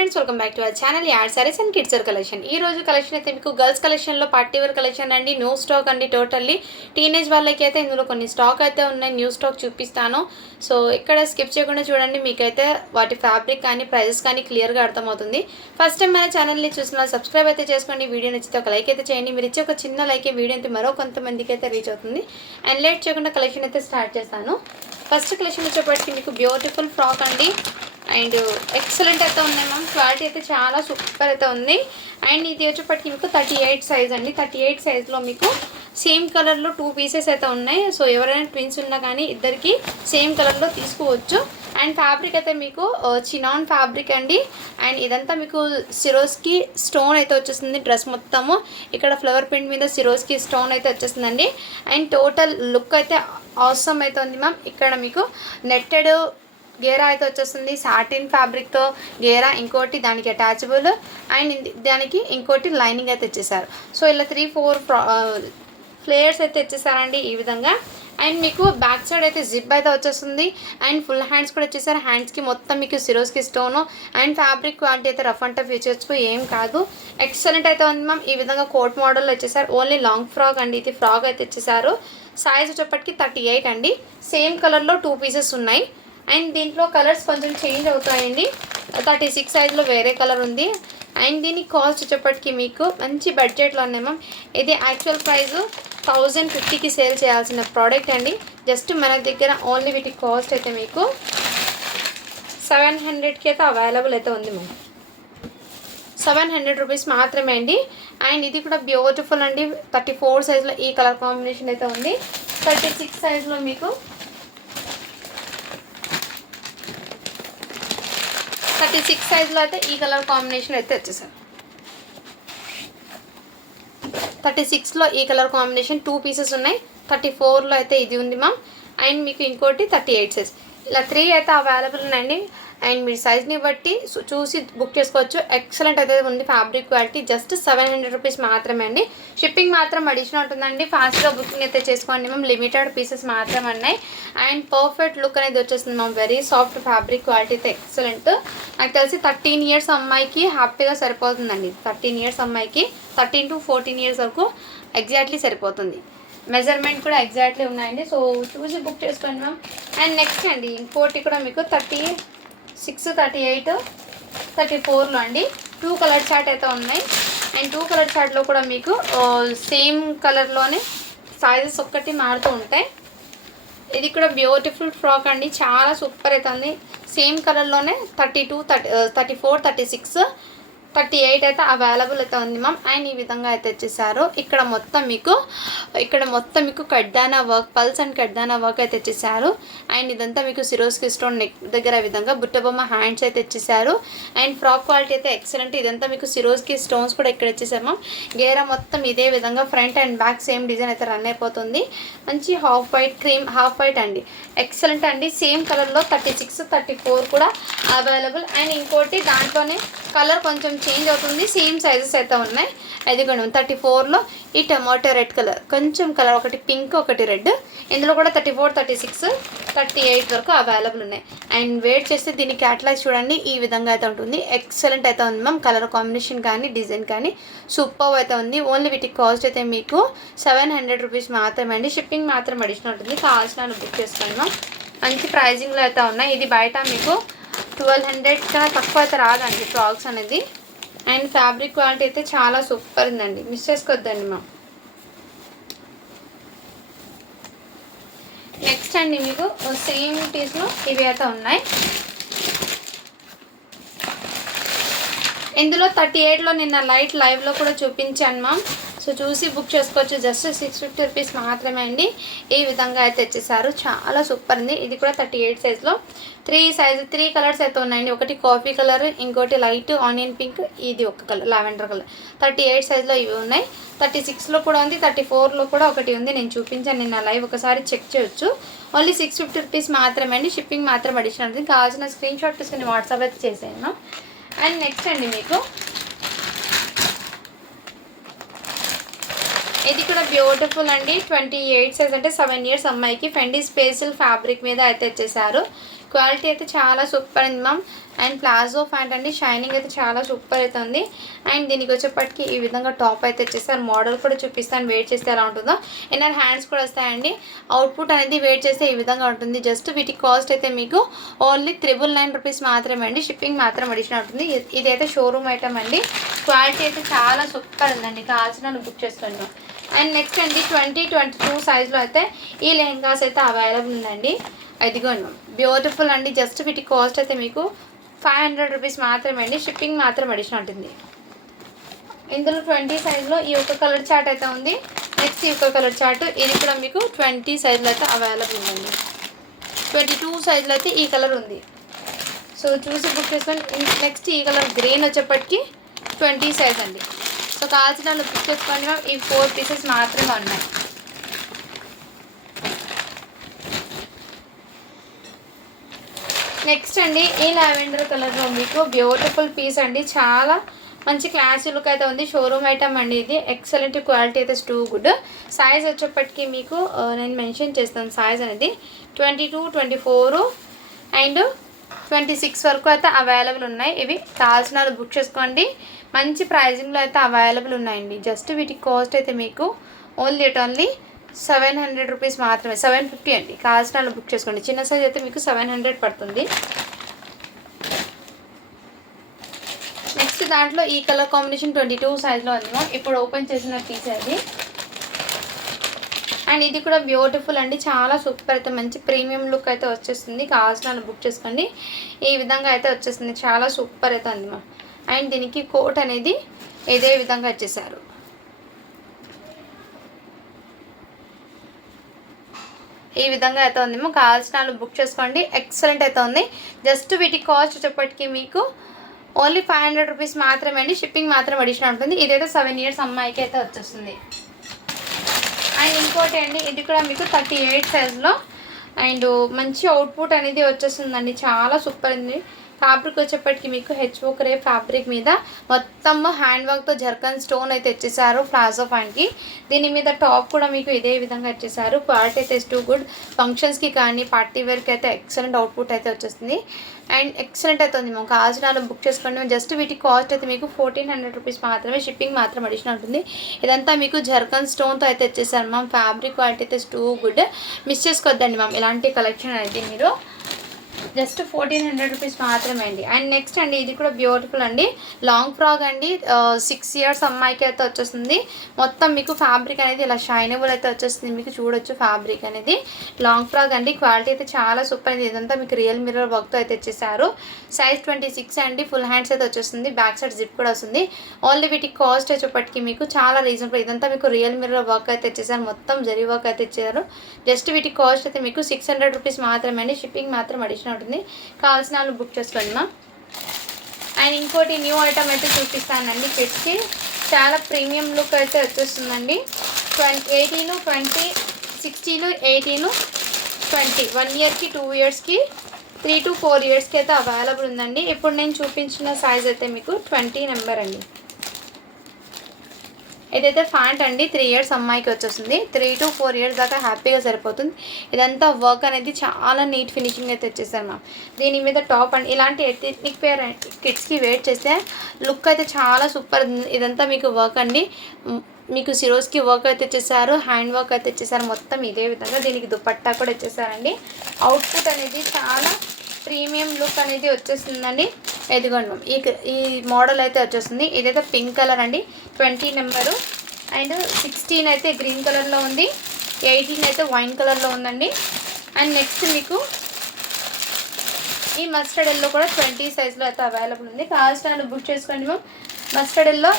Friends welcome back to our channel ad sarees and kids wear collection. ఈ రోజు collection అయితే మీకు girls కలెక్షన్లో పార్టీ వేర్ కలెక్షన్ అండి. న్యూ స్టాక్ అండి. టోటల్లీ టీనేజ్ వాళ్ళకి అయితే ఇందులో కొన్ని స్టాక్ అయితే ఉన్నాయి. న్యూ స్టాక్ చూపిస్తాను. సో ఇక్కడ స్కిప్ చేయకుండా చూడండి. మీకైతే వాటి ఫ్యాబ్రిక్ కానీ ప్రైజెస్ కానీ క్లియర్గా అర్థమవుతుంది. ఫస్ట్ టైం మన ఛానల్ని చూసిన సబ్స్క్రైబ్ అయితే చేసుకోండి. వీడియో నచ్చితే ఒక లైక్ అయితే చేయండి. మీరు ఇచ్చే ఒక చిన్న లైక్ వీడియో అయితే మరో కొంతమందికి అయితే రీచ్ అవుతుంది. అండ్ లేట్ చేయకుండా కలెక్షన్ అయితే స్టార్ట్ చేస్తాను. ఫస్ట్ కలెక్షన్ వచ్చేప్పటికి మీకు బ్యూటిఫుల్ ఫ్రాక్ అండి. అండ్ ఎక్సలెంట్ అయితే ఉన్నాయి మ్యామ్. క్వాలిటీ అయితే చాలా సూపర్ అయితే ఉంది. అండ్ ఇది వచ్చేప్పటికి మీకు 38 సైజ్ అండి. 38 సైజ్లో మీకు సేమ్ కలర్లో 2 పీసెస్ అయితే ఉన్నాయి. సో ఎవరైనా ట్విన్స్ ఉన్నా కానీ ఇద్దరికి సేమ్ కలర్లో తీసుకోవచ్చు. అండ్ ఫ్యాబ్రిక్ అయితే మీకు చినాన్ ఫ్యాబ్రిక్ అండి. అండ్ ఇదంతా మీకు సిరోస్కి స్టోన్ అయితే వచ్చేస్తుంది. డ్రెస్ మొత్తము ఇక్కడ ఫ్లవర్ ప్రింట్ మీద సిరోస్కి స్టోన్ అయితే వచ్చేస్తుందండి. అండ్ టోటల్ లుక్ అయితే అవసరం అయితే ఉంది మ్యామ్. ఇక్కడ మీకు నెట్టెడ్ గేరా అయితే వచ్చేస్తుంది. సాటిన్ ఫ్యాబ్రిక్తో గేరా, ఇంకోటి దానికి అటాచబుల్ అండ్ దానికి ఇంకోటి లైనింగ్ అయితే ఇచ్చేసారు. సో ఇలా 3-4 ఫ్లేయర్స్ అయితే ఇచ్చేసారండి ఈ విధంగా. అండ్ మీకు బ్యాక్ సైడ్ అయితే జిప్ అయితే వచ్చేస్తుంది. అండ్ ఫుల్ హ్యాండ్స్ కూడా వచ్చేసారు. హ్యాండ్స్కి మొత్తం మీకు Swarovski stone. And fabric quality అయితే రఫ్ అండ్ టఫ్ యూజ్ ఏం కాదు. ఎక్సలెంట్ అయితే ఉంది మ్యామ్. ఈ విధంగా కోట్ మోడల్లో వచ్చేసారు. ఓన్లీ లాంగ్ ఫ్రాక్ అండి. ఇది ఫ్రాక్ అయితే ఇచ్చేసారు. సైజ్ వచ్చేప్పటికి 38 అండి. సేమ్ కలర్లో 2 పీసెస్ ఉన్నాయి. అండ్ దీంట్లో కలర్స్ కొంచెం చేంజ్ అవుతాయండి. 36 సైజ్లో వేరే కలర్ ఉంది. అండ్ దీని కాస్ట్ వచ్చేప్పటికి మీకు మంచి బడ్జెట్లో ఉన్నాయి మ్యామ్. ఇది యాక్చువల్ ప్రైస్ 1050కి సేల్ చేయాల్సిన ప్రోడక్ట్ అండి. జస్ట్ మన దగ్గర ఓన్లీ వీటి కాస్ట్ అయితే మీకు 700కి అయితే అవైలబుల్ అయితే ఉంది మ్యామ్. 700 రూపీస్ మాత్రమే అండి. అండ్ ఇది కూడా బ్యూటిఫుల్ అండి. 34 సైజ్లో ఈ కలర్ కాంబినేషన్ అయితే ఉంది. 36 సైజ్లో మీకు 36 సైజ్లో అయితే ఈ కలర్ కాంబినేషన్ అయితే వచ్చేసారు. 36లో ఈ కలర్ కాంబినేషన్ 2 పీసెస్ ఉన్నాయి. 34లో అయితే ఇది ఉంది మ్యామ్. అండ్ మీకు ఇంకోటి 38 సైజ్. ఇలా 3 అయితే అవైలబుల్ ఉన్నాయండి. అండ్ మీ సైజ్ని బట్టి చూసి బుక్ చేసుకోవచ్చు. ఎక్సలెంట్ అయితే ఉంది ఫ్యాబ్రిక్ క్వాలిటీ. జస్ట్ 700 రూపీస్ మాత్రమే అండి. షిప్పింగ్ మాత్రం అడిషనల్ ఉంటుందండి. ఫాస్ట్గా బుకింగ్ అయితే చేసుకోండి మ్యామ్. లిమిటెడ్ పీసెస్ మాత్రమే ఉన్నాయి. అండ్ పర్ఫెక్ట్ లుక్ అనేది వచ్చేస్తుంది ma'am. Very soft fabric quality అయితే ఎక్సలెంట్. నాకు తెలిసి 13 ఇయర్స్ అమ్మాయికి హ్యాపీగా సరిపోతుందండి. 13 ఇయర్స్ అమ్మాయికి 13 to 14 ఇయర్స్ వరకు ఎగ్జాక్ట్లీ సరిపోతుంది. మెజర్మెంట్ కూడా ఎగ్జాక్ట్లీ ఉన్నాయండి. సో చూసి బుక్ చేసుకోండి మ్యామ్. అండ్ నెక్స్ట్ అండి ఇంకోటి కూడా మీకు 36, 38, 34లో అండి 2 కలర్ చార్ట్ అయితే ఉన్నాయి. అండ్ 2 కలర్ చార్ట్లో కూడా మీకు సేమ్ కలర్లోనే సైజెస్ ఒక్కటి మారుతూ ఉంటాయి. ఇది కూడా బ్యూటిఫుల్ ఫ్రాక్ అండి. చాలా సూపర్ అయితే ఉంది. సేమ్ కలర్లోనే 32, 34, 36, 38 అయితే అవైలబుల్ అయితే ఉంది మ్యామ్. అండ్ ఈ విధంగా అయితే వచ్చేసారు. ఇక్కడ మొత్తం మీకు కడ్దానా వర్క్, పల్స్ అండ్ కడ్దానా వర్క్ అయితే తెచ్చేసారు. అండ్ ఇదంతా మీకు సిరోస్కి స్టోన్ నెక్ దగ్గర విధంగా బుట్టబొమ్మ హ్యాండ్స్ అయితే ఇచ్చేసారు. అండ్ ఫ్రాక్ క్వాలిటీ అయితే ఎక్సలెంట్. ఇదంతా మీకు సిరోస్కి స్టోన్స్ కూడా ఇక్కడ ఇచ్చేసారు మ్యామ్. గేరా మొత్తం ఇదే విధంగా front and back same design అయితే రన్ అయిపోతుంది. మంచి half white, cream half white అండి. ఎక్సలెంట్ అండి. సేమ్ కలర్లో 36, 34 కూడా అవైలబుల్. అండ్ ఇంకోటి దాంట్లోనే కలర్ కొంచెం చేంజ్ అవుతుంది. సేమ్ సైజెస్ అయితే ఉన్నాయి. అది కూడా 34లో ఈ టమాటో రెడ్ కలర్, కొంచెం కలర్, ఒకటి పింక్ ఒకటి రెడ్. ఇందులో కూడా 34, 36, 38 వరకు అవైలబుల్ ఉన్నాయి. అండ్ వెయిట్ చేస్తే దీని క్యాటలాగ్ చూడండి. ఈ విధంగా అయితే ఉంటుంది. ఎక్సలెంట్ అయితే ఉంది మ్యామ్. కలర్ కాంబినేషన్ కానీ డిజైన్ కానీ సూపర్ అయితే ఉంది. ఓన్లీ వీటి కాస్ట్ అయితే మీకు 700 రూపీస్ మాత్రమే అండి. షిప్పింగ్ మాత్రం అడిషనల్ ఉంటుంది. కావాల్సిన బుక్ చేసుకోండి మ్యామ్. మంచి ప్రైజింగ్లో అయితే ఉన్నాయి. ఇది బయట మీకు 1200 కన్నా తక్కువ అయితే రాదండి ఫ్రాక్స్ అనేది. అండ్ ఫ్యాబ్రిక్ క్వాలిటీ అయితే చాలా సూపర్ ఉందండి. మిస్ చేసుకోవద్దండి మా. నెక్స్ట్ అండి మీకు సేమ్ పీస్లో ఇవి అయితే ఉన్నాయి. ఇందులో 38లో నిన్న లైవ్లో కూడా చూపించాను మ్యామ్. సో చూసి బుక్ చేసుకోవచ్చు. జస్ట్ 650 రూపీస్ మాత్రమే అండి. ఈ విధంగా అయితే తెచ్చేసారు. చాలా సూపర్ ఉంది. ఇది కూడా 38 సైజ్లో 3 కలర్స్ అయితే ఉన్నాయండి. ఒకటి కాఫీ కలర్, ఇంకోటి లైట్ ఆనియన్ పింక్, ఇది ఒక కలర్ లావెండర్ కలర్. 38 సైజ్లో ఇవి ఉన్నాయి. 36లో కూడా ఉంది. 34లో కూడా ఒకటి ఉంది. నేను చూపించాను నిన్న లైవ్, ఒకసారి చెక్ చేయొచ్చు. ఓన్లీ 650 రూపీస్ మాత్రమే అండి. షిప్పింగ్ మాత్రం అడిషనల్ ఉంది. కావాల్సిన స్క్రీన్ షాట్ తీసుకుని వాట్సాప్ అయితే చేసాను. అండ్ నెక్స్ట్ అండి మీకు ఇది కూడా బ్యూటిఫుల్ అండి. 28 సైజ్ అంటే 7 ఇయర్స్ అమ్మాయికి ఫెండీ స్పెషల్ ఫ్యాబ్రిక్ మీద అయితే వచ్చేసారు. క్వాలిటీ అయితే చాలా సూపర్ ఉంది మ్యామ్. అండ్ ప్లాజో ప్యాంట్ అండి, షైనింగ్ అయితే చాలా సూపర్ అయితే ఉంది. అండ్ దీనికి వచ్చేప్పటికి ఈ విధంగా టాప్ అయితే వచ్చేసారు. మోడల్ కూడా చూపిస్తాను వెయిట్ చేస్తే ఎలా ఉంటుందో. ఇన్నర్ హ్యాండ్స్ కూడా వస్తాయండి. అవుట్పుట్ అనేది వెయిట్ చేస్తే ఈ విధంగా ఉంటుంది. జస్ట్ వీటి కాస్ట్ అయితే మీకు ఓన్లీ 999 రూపీస్ మాత్రమే అండి. షిప్పింగ్ మాత్రం అడిషనల్ ఉంటుంది. ఇదైతే షోరూమ్ ఐటమ్ అండి. క్వాలిటీ అయితే చాలా సూపర్ ఉందండి. కావాల్సిన బుక్ చేసుకోండి. అండ్ నెక్స్ట్ అండి 2022 సైజ్లో అయితే ఈ లెహంగాస్ అయితే అవైలబుల్ ఉందండి. ఇదిగోండి బ్యూటిఫుల్ అండి. జస్ట్ వీటి కాస్ట్ అయితే మీకు 500 రూపీస్ మాత్రమే అండి. షిప్పింగ్ మాత్రం అడిషనల్ ఉంటుంది. ఇందులో 20 సైజ్లో ఈ ఒక కలర్ చార్ట్ అయితే ఉంది. నెక్స్ట్ ఈ ఒక కలర్ చార్ట్ ఇది కూడా మీకు 20 సైజ్లో అయితే అవైలబుల్ ఉందండి. 22 సైజ్లో అయితే ఈ కలర్ ఉంది. సో చూసి బుక్ చేసుకొని నెక్స్ట్ ఈ కలర్ గ్రీన్ వచ్చేప్పటికి 20 సైజ్ అండి. సో కావాల్సిన వాళ్ళు బుక్ చేసుకోండి. ఈ 4 పీసెస్ మాత్రమే ఉన్నాయి. నెక్స్ట్ అండి ఈ లావెండర్ కలర్లో మీకు బ్యూటిఫుల్ పీస్ అండి. చాలా మంచి క్లాసీ లుక్ అయితే ఉంది. షోరూమ్ ఐటమ్ అండి. ఇది ఎక్సలెంట్ క్వాలిటీ అయితే టూ గుడ్. సైజ్ వచ్చేప్పటికి మీకు నేను మెన్షన్ చేస్తాను సైజ్ అనేది 22, 24 అండ్ 26 వరకు అయితే అవైలబుల్ ఉన్నాయి. ఇవి కావాల్సిన వాళ్ళు బుక్ చేసుకోండి. మంచి ప్రైజింగ్లో అయితే అవైలబుల్ ఉన్నాయండి. జస్ట్ వీటి కాస్ట్ అయితే మీకు ఓన్లీ 700 రూపీస్ మాత్రమే, 750 అండి. కావాల్సిన వాళ్ళు బుక్ చేసుకోండి. చిన్న సైజ్ అయితే మీకు 700 పడుతుంది. నెక్స్ట్ దాంట్లో ఈ కలర్ కాంబినేషన్ 22 సైజ్లో ఉంది. ఇప్పుడు ఓపెన్ చేసిన పీస్ అది. అండ్ ఇది కూడా బ్యూటిఫుల్ అండి. చాలా సూపర్ అయితే మంచి ప్రీమియం లుక్ అయితే వచ్చేస్తుంది. కావాల్సిన వాళ్ళు బుక్ చేసుకోండి. ఈ విధంగా అయితే వచ్చేస్తుంది. చాలా సూపర్ అయితే ఉంది మా. అండ్ దీనికి కోట్ అనేది ఇదే విధంగా వచ్చేసారు. ఈ విధంగా అయితే ఉంది. కావాల్సిన వాళ్ళు బుక్ చేసుకోండి. ఎక్సలెంట్ అయితే ఉంది. జస్ట్ వీటి కాస్ట్ వచ్చేప్పటికి మీకు ఓన్లీ 500 రూపీస్ మాత్రమే అండి. షిప్పింగ్ మాత్రం అడిషనల్ ఉంటుంది. ఇదైతే 7 ఇయర్స్ అమ్మాయికి అయితే వచ్చేస్తుంది. అండ్ ఇంకోటి అండి ఇది కూడా మీకు 38 సైజ్లో అండ్ మంచి అవుట్పుట్ అనేది వచ్చేస్తుందండి. చాలా సూపర్ ఉంది. ఫ్యాబ్రిక్ వచ్చేప్పటికి మీకు హెచ్ఓ క్రే ఫ్యాబ్రిక్ మీద మొత్తం హ్యాండ్ వర్క్తో జర్కన్ స్టోన్ అయితే ఇచ్చేసారు ప్లాజో ఫ్యాన్కి. దీని మీద టాప్ కూడా మీకు ఇదే విధంగా ఇచ్చేసారు. క్వాలిటీ అయితే టూ గుడ్. ఫంక్షన్స్కి కానీ పార్టీ వేర్కి అయితే ఎక్సలెంట్ అవుట్పుట్ అయితే వచ్చేస్తుంది. అండ్ ఎక్సలెంట్ అయితే ఉంది. మాకు కావాల్సిన బుక్ చేసుకోండి. జస్ట్ వీటి కాస్ట్ అయితే మీకు 1400 రూపీస్ మాత్రమే. షిప్పింగ్ మాత్రం అడిషనల్ ఉంటుంది. ఇదంతా మీకు జర్కన్ స్టోన్తో అయితే ఇచ్చేసారు మ్యామ్. ఫ్యాబ్రిక్ క్వాలిటీ అయితే టూ గుడ్. మిస్ చేసుకోవద్దండి మ్యామ్ ఇలాంటి కలెక్షన్ అనేది మీరు. జస్ట్ 1400 రూపీస్ మాత్రమే అండి. అండ్ నెక్స్ట్ అండి ఇది కూడా బ్యూటిఫుల్ అండి. లాంగ్ ఫ్రాక్ అండి. 6 ఇయర్స్ అమ్మాయికి అయితే వచ్చేస్తుంది. మొత్తం మీకు ఫ్యాబ్రిక్ అనేది ఇలా షైనబుల్ అయితే వచ్చేస్తుంది. మీకు చూడొచ్చు ఫ్యాబ్రిక్ అనేది. లాంగ్ ఫ్రాక్ అండి. క్వాలిటీ అయితే చాలా సూపర్ అండి. ఇదంతా మీకు రియల్ మిర్రర్ వర్క్తో అయితే ఇచ్చేసారు. సైజ్ 26 అండి. ఫుల్ హ్యాండ్స్ అయితే వచ్చేస్తుంది. బ్యాక్ సైడ్ జిప్ కూడా వస్తుంది. ఓన్లీ వీటి కాస్ట్ వచ్చేప్పటికి మీకు చాలా రీజనబుల్. ఇదంతా మీకు రియల్ మిర్రర్ వర్క్ అయితే ఇచ్చేసారు. మొత్తం జరీ వర్క్ అయితే ఇచ్చారు. జస్ట్ వీటి కాస్ట్ అయితే మీకు 600 రూపీస్ మాత్రమే అండి. షిప్పింగ్ మాత్రం అడిషనల్ ఉంటుంది. కావాల్సిన వాళ్ళు బుక్ చేసుకోండి మా. అండ్ ఇంకోటి న్యూ ఐటమ్ అయితే చూపిస్తానండి. కిడ్స్కి చాలా ప్రీమియం లుక్ అయితే వచ్చేస్తుందండి. 18, 20, 16, 18, 20 1 ఇయర్కి 2 ఇయర్స్కి 3 to 4 ఇయర్స్కి అయితే అవైలబుల్ ఉందండి. ఇప్పుడు నేను చూపించిన సైజ్ అయితే మీకు 20 నెంబర్ అండి. ఇదైతే ఫ్యాంట్ అండి. 3 ఇయర్స్ అమ్మాయికి వచ్చేస్తుంది. 3 to 4 ఇయర్స్ దాకా హ్యాపీగా సరిపోతుంది. ఇదంతా వర్క్ అనేది చాలా నీట్ ఫినిషింగ్ అయితే వచ్చేసారు మ్యామ్. దీని మీద టాప్ అండి. ఇలాంటి ఎథనిక్ వేర్ కిడ్స్కి వేర్ చేస్తే లుక్ అయితే చాలా సూపర్. ఇదంతా మీకు వర్క్ అండి. మీకు సిరోస్కి వర్క్ అయితే ఇచ్చేసారు. హ్యాండ్ వర్క్ అయితే ఇచ్చేసారు. మొత్తం ఇదే విధంగా దీనికి దుపట్టా కూడా ఇచ్చేసారండి. అవుట్పుట్ అనేది చాలా ప్రీమియం లుక్ అనేది వచ్చేస్తుందండి. ఇదిగోండి మ్యామ్ ఈ మోడల్ అయితే వచ్చేస్తుంది. ఇదైతే పింక్ కలర్ అండి. 20 నెంబరు. అండ్ 16 అయితే గ్రీన్ కలర్లో ఉంది. 18 అయితే వైన్ కలర్లో ఉందండి. అండ్ నెక్స్ట్ మీకు ఈ మస్టర్డ్ ఎల్లో కూడా 20 సైజ్లో అయితే అవైలబుల్ ఉంది. కావాల్సిన బుక్ చేసుకోండి మ్యామ్. మస్టర్డ్ ఎల్లో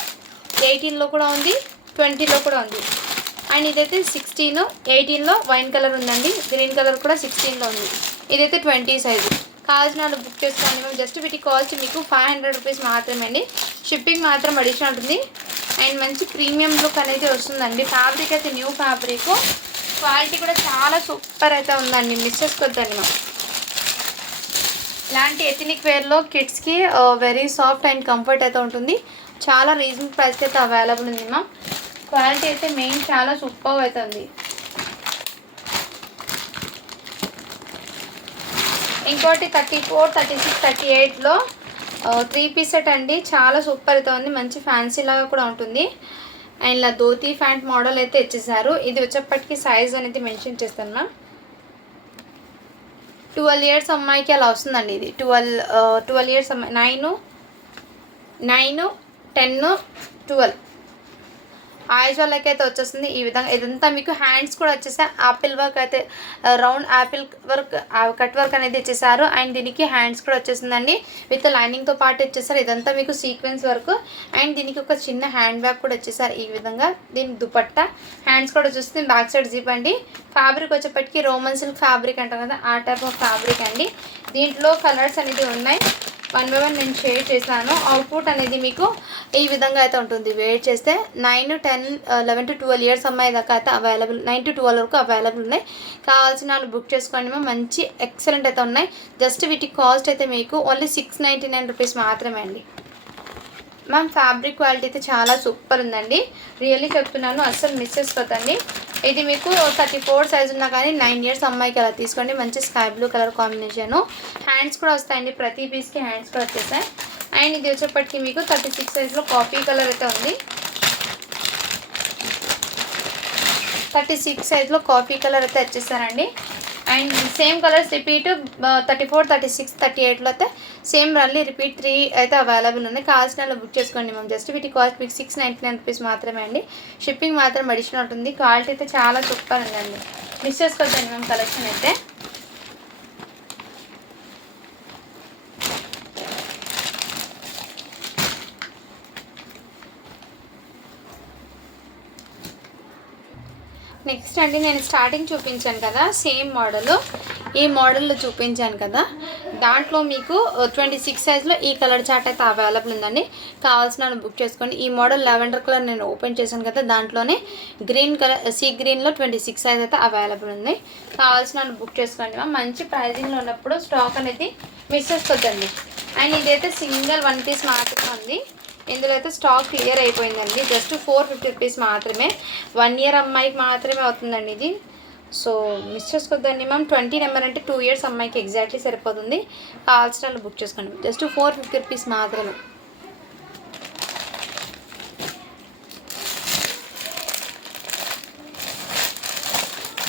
18లో కూడా ఉంది, 20లో కూడా ఉంది. అండ్ ఇదైతే 16, 18లో వైన్ కలర్ ఉందండి. గ్రీన్ కలర్ కూడా 16లో ఉంది. ఇదైతే 20 సైజు. కావాల్సిన వాళ్ళు బుక్ చేసుకోండి మ్యామ్. జస్ట్ వీటి కాస్ట్ మీకు 500 రూపీస్ మాత్రమే అండి. షిప్పింగ్ మాత్రం అడిషనల్ ఉంటుంది. అండ్ మంచి ప్రీమియం లుక్ అనేది వస్తుందండి. ఫ్యాబ్రిక్ అయితే న్యూ ఫ్యాబ్రిక్. క్వాలిటీ కూడా చాలా సూపర్ అయితే ఉందండి. మిస్ చేసుకోవద్దండి మ్యామ్. ఇలాంటి ఎథనిక్ వేర్లో కిడ్స్కి వెరీ సాఫ్ట్ అండ్ కంఫర్ట్ అయితే ఉంటుంది. చాలా రీజనబుల్ ప్రైస్కి అయితే అవైలబుల్ ఉంది మ్యామ్. క్వాలిటీ అయితే మెయిన్ చాలా సూపర్ అయితే ఉంది. ఇంకోటి 34, 36, 38లో 3 పీస్ సెట్ అండి. చాలా సూపర్ అయితే ఉంది. మంచి ఫ్యాన్సీ లాగా కూడా ఉంటుంది. అండ్ ఇలా ధోతి ప్యాంట్ మోడల్ అయితే ఇచ్చేసారు. ఇది వచ్చేప్పటికి సైజ్ అనేది మెన్షన్ చేస్తాను మ్యామ్. 12 ఇయర్స్ అమ్మాయికి అలా వస్తుందండి. ఇది 12 ఇయర్స్ అమ్మాయి 9, 10, 12 ఆయుష్ వాళ్ళకి అయితే వచ్చేస్తుంది. ఈ విధంగా ఇదంతా మీకు హ్యాండ్స్ కూడా వచ్చేసాయి. యాపిల్ వర్క్ అయితే round Apple work cut work అనేది ఇచ్చేసారు. అండ్ దీనికి హ్యాండ్స్ కూడా వచ్చేసిందండి. విత్ లైనింగ్తో పాటు ఇచ్చేసారు. ఇదంతా మీకు సీక్వెన్స్ వర్క్. అండ్ దీనికి ఒక చిన్న హ్యాండ్ బ్యాగ్ కూడా వచ్చేసారు. ఈ విధంగా దీనికి దుపట్టా హ్యాండ్స్ కూడా వచ్చేస్తుంది. బ్యాక్ సైడ్ జిప్ అండి. ఫ్యాబ్రిక్ వచ్చేప్పటికి రోమన్ సిల్క్ ఫ్యాబ్రిక్ అంటాం కదా, ఆ టైప్ ఆఫ్ ఫ్యాబ్రిక్ అండి. దీంట్లో కలర్స్ అనేది ఉన్నాయి. 1 by 1 నేను షేర్ చేశాను. అవుట్పుట్ అనేది మీకు ఈ విధంగా అయితే ఉంటుంది. వెయిట్ చేస్తే 9, 10, 11 to 12 ఇయర్స్ అమ్మాయి దాకా అయితే అవైలబుల్, 9 to 12 వరకు అవైలబుల్ ఉన్నాయి. కావాల్సిన వాళ్ళు బుక్ చేసుకోండి. మంచి ఎక్సలెంట్ అయితే ఉన్నాయి. జస్ట్ వీటి కాస్ట్ అయితే మీకు ఓన్లీ 699 రూపీస్ మాత్రమే అండి. మ్యామ్ ఫ్యాబ్రిక్ క్వాలిటీ అయితే చాలా సూపర్ ఉందండి. రియల్లీ చెప్తున్నాను, అస్సలు మిస్ చేసుకోవద్దండి. ఇది మీకు 34 సైజ్ ఉన్నా కానీ 9 ఇయర్స్ అమ్మాయికి అలా తీసుకోండి. మంచి sky blue colour combination. Hands కూడా వస్తాయండి. ప్రతి పీస్కి హ్యాండ్స్ కూడా వచ్చేసాయి. అండ్ ఇది వచ్చేప్పటికి మీకు 36 సైజ్లో కాఫీ కలర్ అయితే ఉంది. 36 సైజ్లో కాఫీ కలర్ అయితే వచ్చేసారండి. అండ్ సేమ్ కలర్స్ రిపీట్ 34, 36, 38లో అయితే సేమ్ మళ్ళీ రిపీట్ 3 అయితే అవైలబుల్ ఉంది. కావాల్సిన బుక్ చేసుకోండి మ్యామ్. జస్ట్ వీటి కాస్ట్ మీకు 699 రూపీస్ మాత్రమే అండి. షిప్పింగ్ మాత్రం అడిషనల్ ఉంటుంది. క్వాలిటీ అయితే చాలా సూపర్ ఉందండి. మిస్ చేసుకోవద్దండి మ్యామ్ కలెక్షన్ అయితే. నెక్స్ట్ అండి నేను స్టార్టింగ్ చూపించాను కదా సేమ్ మోడల్, ఈ మోడల్లో చూపించాను కదా, దాంట్లో మీకు 26 సైజ్లో ఈ కలర్ చార్ట్ అయితే అవైలబుల్ ఉందండి. కావాల్సిన బుక్ చేసుకోండి. ఈ మోడల్ లావెండర్ కలర్ నేను ఓపెన్ చేశాను కదా, దాంట్లోనే గ్రీన్ కలర్ సీ గ్రీన్లో 26 సైజ్ అయితే అవైలబుల్ ఉంది. కావాల్సిన బుక్ చేసుకోండి. మంచి ప్రైజింగ్లో ఉన్నప్పుడు స్టాక్ అనేది మిస్ చేసుకోవద్దండి. అండ్ ఇదైతే సింగిల్ 1 పీస్ మాత్రమే ఉంది. ఇందులో అయితే స్టాక్ క్లియర్ అయిపోయిందండి. జస్ట్ 450 రూపీస్ మాత్రమే. 1 ఇయర్ అమ్మాయికి మాత్రమే అవుతుందండి ఇది. సో మిస్ చేసుకోవద్దండి మ్యామ్. 20 నెంబర్ అంటే 2 ఇయర్స్ అమ్మాయికి ఎగ్జాక్ట్లీ సరిపోతుంది. కావాల్సిన వాళ్ళు బుక్ చేసుకోండి. జస్ట్ 450 రూపీస్ మాత్రమే.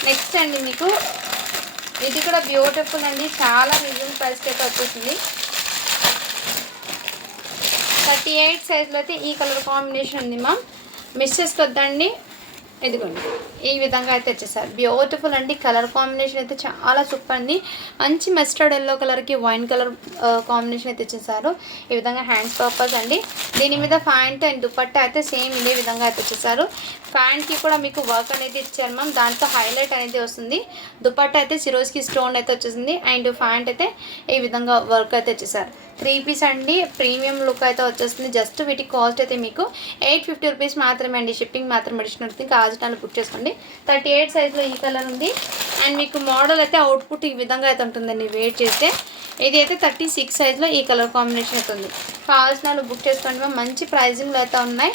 నెక్స్ట్ అండి మీకు ఇది కూడా బ్యూటిఫుల్ అండి. చాలా రీజనబుల్ ప్రైస్కి అయితే వచ్చేసింది. 38 సైజ్లో అయితే ఈ కలర్ కాంబినేషన్ ఉంది మ్యామ్. మిస్ చేసుకోవద్దండి. ఇదిగోండి ఈ విధంగా అయితే వచ్చేసారు. బ్యూటిఫుల్ అండి. కలర్ కాంబినేషన్ అయితే చాలా సూపర్ అండి. మంచి మస్టర్డ్ ఎల్లో కలర్కి వైన్ కలర్ కాంబినేషన్ అయితే వచ్చేసారు. ఈ విధంగా హ్యాండ్స్ పర్పస్ అండి. దీని మీద ప్యాంట్ అండ్ దుపట్టా అయితే సేమ్ ఇదే విధంగా అయితే వచ్చేసారు. ప్యాంట్కి కూడా మీకు వర్క్ అనేది ఇచ్చారు మ్యామ్. దాంతో హైలైట్ అనేది వస్తుంది. దుపట్టా అయితే సిరోస్కి స్టోన్ అయితే వచ్చేసింది. అండ్ ప్యాంట్ అయితే ఈ విధంగా వర్క్ అయితే వచ్చేసారు. 3 పీస్ అండి. ప్రీమియం లుక్ అయితే వచ్చేస్తుంది. జస్ట్ వీటి కాస్ట్ అయితే మీకు 850 రూపీస్ మాత్రమే అండి. షిప్పింగ్ మాత్రం అడిషనల్ ఉంటుంది. కావాల్సిన బుక్ చేసుకోండి. 38 సైజ్లో ఈ కలర్ ఉంది. అండ్ మీకు మోడల్ అయితే అవుట్పుట్ ఈ విధంగా అయితే ఉంటుందండి. వెయిట్ చేస్తే ఇది అయితే 36 సైజ్లో ఈ కలర్ కాంబినేషన్ అయితే ఉంది. కావాల్సిన బుక్ చేసుకోండి. మంచి ప్రైజింగ్లో అయితే ఉన్నాయి.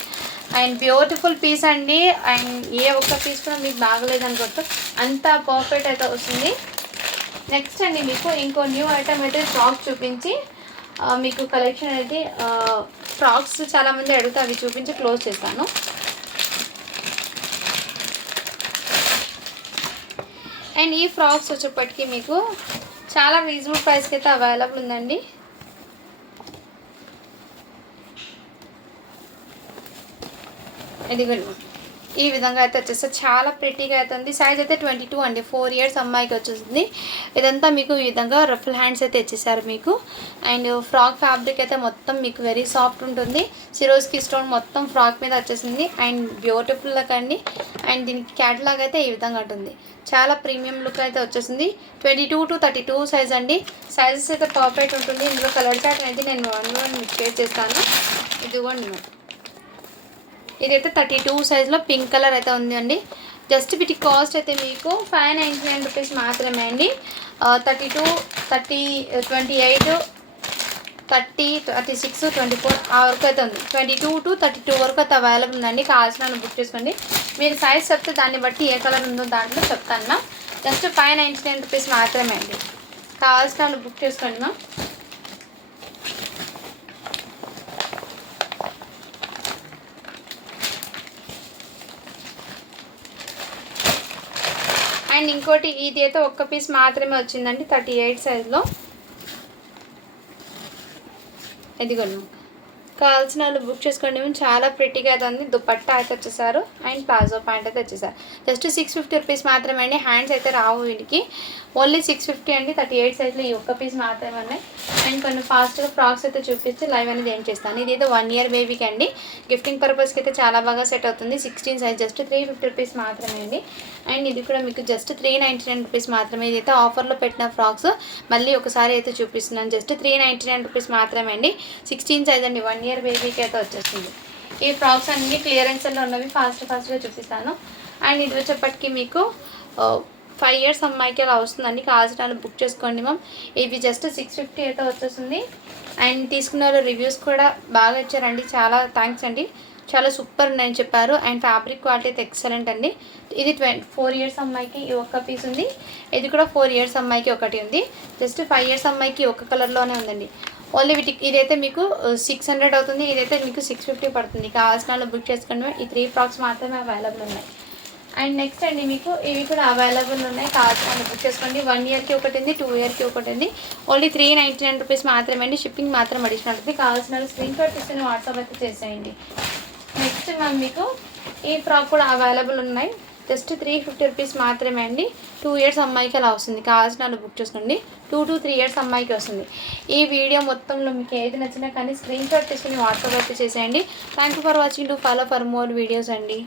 అండ్ బ్యూటిఫుల్ పీస్ అండి. అండ్ ఏ ఒక్క పీస్ కూడా మీకు బాగలేదు అనుకోవద్దు, అంత పర్ఫెక్ట్ అయితే వస్తుంది. నెక్స్ట్ అండి మీకు ఇంకో న్యూ ఐటమ్ అయితే ఫ్రాక్స్ చూపించి మీకు కలెక్షన్ అనేది ఫ్రాక్స్ చాలామంది అడిగితే అవి చూపించి క్లోజ్ చేస్తాను. అండ్ ఈ ఫ్రాక్స్ వచ్చేప్పటికి మీకు చాలా రీజనబుల్ ప్రైస్కి అయితే అవైలబుల్ ఉందండి. ఇదిగోండి ఈ విధంగా అయితే వచ్చేస్తే చాలా ప్రిటీగా అయితే ఉంది. సైజ్ అయితే 22 అండి. 4 ఇయర్స్ అమ్మాయికి వచ్చేసింది. ఇదంతా మీకు ఈ విధంగా రఫుల్ హ్యాండ్స్ అయితే ఇచ్చేసారు మీకు. అండ్ ఫ్రాక్ ఫ్యాబ్రిక్ అయితే మొత్తం మీకు వెరీ సాఫ్ట్ ఉంటుంది. సిరోస్కి స్టోన్ మొత్తం ఫ్రాక్ మీద వచ్చేసింది. అండ్ బ్యూటిఫుల్ లుక్ అండి. అండ్ దీనికి క్యాటలాగ్ అయితే ఈ విధంగా ఉంటుంది. చాలా ప్రీమియం లుక్ అయితే వచ్చేసింది. 22 to 32 సైజ్ అండి. సైజెస్ అయితే పర్ఫెక్ట్ ఉంటుంది. ఇందులో కలర్ చార్ట్ అనేది నేను 1 షేర్ చేస్తాను. ఇదిగోండి ఇదైతే 32 సైజ్లో పింక్ కలర్ అయితే ఉంది అండి. జస్ట్ వీటి కాస్ట్ అయితే మీకు 599 రూపీస్ మాత్రమే అండి. 32, 30, 28, 30, 36, 24 ఆ వరకు అయితే ఉంది. 22 to 32 వరకు అయితే అవైలబుల్ ఉందండి. కావాల్సిన బుక్ చేసుకోండి. మీరు సైజ్ చెప్తే దాన్ని బట్టి ఏ కలర్ ఉందో దాంట్లో చెప్తాను మ్యామ్. జస్ట్ 599 రూపీస్ మాత్రమే అండి. కావాల్సిన వాళ్ళు బుక్ చేసుకోండి మ్యామ్. అండ్ ఇంకోటి ఇది అయితే ఒక్క పీస్ మాత్రమే వచ్చిందండి 38 సైజ్లో. ఇదిగోండి కావాల్సిన వాళ్ళు బుక్ చేసుకోండి. చాలా ప్రిటీగా అయితే ఉంది. దుపట్టా అయితే వచ్చేసారు అండ్ ప్లాజో ప్యాంట్ అయితే వచ్చేసారు. జస్ట్ 650 రూపీస్ మాత్రమే అండి. హ్యాండ్స్ అయితే రావు వీటికి. ఓన్లీ 650 అండి. 38 సైజ్లో ఈ ఒక్క పీస్ మాత్రమే ఉన్నాయి. అండ్ కొన్ని ఫాస్ట్గా ఫ్రాక్స్ అయితే చూపించి లైవ్ అనేది ఏం చేస్తాను. ఇది అయితే 1 ఇయర్ బేబీకి అండి. గిఫ్టింగ్ పర్పస్కి అయితే చాలా బాగా సెట్ అవుతుంది. 16 సైజ్ జస్ట్ 350 రూపీస్ మాత్రమే అండి. అండ్ ఇది కూడా మీకు జస్ట్ 399 రూపీస్ మాత్రమే. ఇది అయితే ఆఫర్లో పెట్టిన ఫ్రాక్స్ మళ్ళీ ఒకసారి అయితే చూపిస్తున్నాను. జస్ట్ 399 రూపీస్ మాత్రమే అండి. 16 సైజ్ అండి. 1 ఇయర్ బేబీకి అయితే వచ్చేస్తుంది. ఈ ఫ్రాక్స్ అన్ని క్లియరెన్స్లో ఉన్నవి ఫాస్ట్గా చూపిస్తాను. అండ్ ఇది వచ్చేప్పటికి మీకు 5 ఇయర్స్ అమ్మాయికి అలా వస్తుందండి. కావాల్సిన బుక్ చేసుకోండి మ్యామ్. ఇవి జస్ట్ 650 అయితే వచ్చేస్తుంది. అండ్ తీసుకున్న వాళ్ళు రివ్యూస్ కూడా బాగా ఇచ్చారండి. చాలా థ్యాంక్స్ అండి. చాలా సూపర్ ఉన్నాయని చెప్పారు. అండ్ ఫ్యాబ్రిక్ క్వాలిటీ అయితే ఎక్సలెంట్ అండి. ఇది 4 ఇయర్స్ అమ్మాయికి ఈ ఒక్క పీస్ ఉంది. ఇది కూడా 4 ఇయర్స్ అమ్మాయికి ఒకటి ఉంది. జస్ట్ 5 ఇయర్స్ అమ్మాయికి ఒక కలర్లోనే ఉందండి. ఓన్లీ వీటికి ఇదైతే మీకు 600 అవుతుంది. ఇదైతే మీకు 650 పడుతుంది. కావాల్సిన వాళ్ళు బుక్ చేసుకోండి. ఈ 3 ఫ్రాక్స్ మాత్రమే అవైలబుల్ ఉన్నాయి. అండ్ నెక్స్ట్ అండి మీకు ఇవి కూడా అవైలబుల్ ఉన్నాయి. కావాల్సిన వాళ్ళు బుక్ చేసుకోండి. 1 ఇయర్కి ఒకటి ఉంది, 2 ఇయర్కి ఒకటి ఉంది. ఓన్లీ 399 రూపీస్ మాత్రమే అండి. షిప్పింగ్ మాత్రం అడిషనల్ ఉంటుంది. కావాల్సిన వాళ్ళు స్క్రీన్ షాట్ తీసుకుని వాట్సాప్ అయితే చేసేయండి. నెక్స్ట్ మ్యామ్ మీకు ఈ ఫ్రాక్ కూడా అవైలబుల్ ఉన్నాయి. జస్ట్ 350 రూపీస్ మాత్రమే అండి. 2 ఇయర్స్ అమ్మాయికి అలా వస్తుంది. కావాల్సిన వాళ్ళు బుక్ చేసుకోండి. 2 to 3 ఇయర్స్ అమ్మాయికి వస్తుంది. ఈ వీడియో మొత్తంలో మీకు ఏది నచ్చినా కానీ స్క్రీన్ షాట్ తీసుకుని వాట్సాప్ అయితే చేసేయండి. Thank you for watching. To follow for more videos అండి.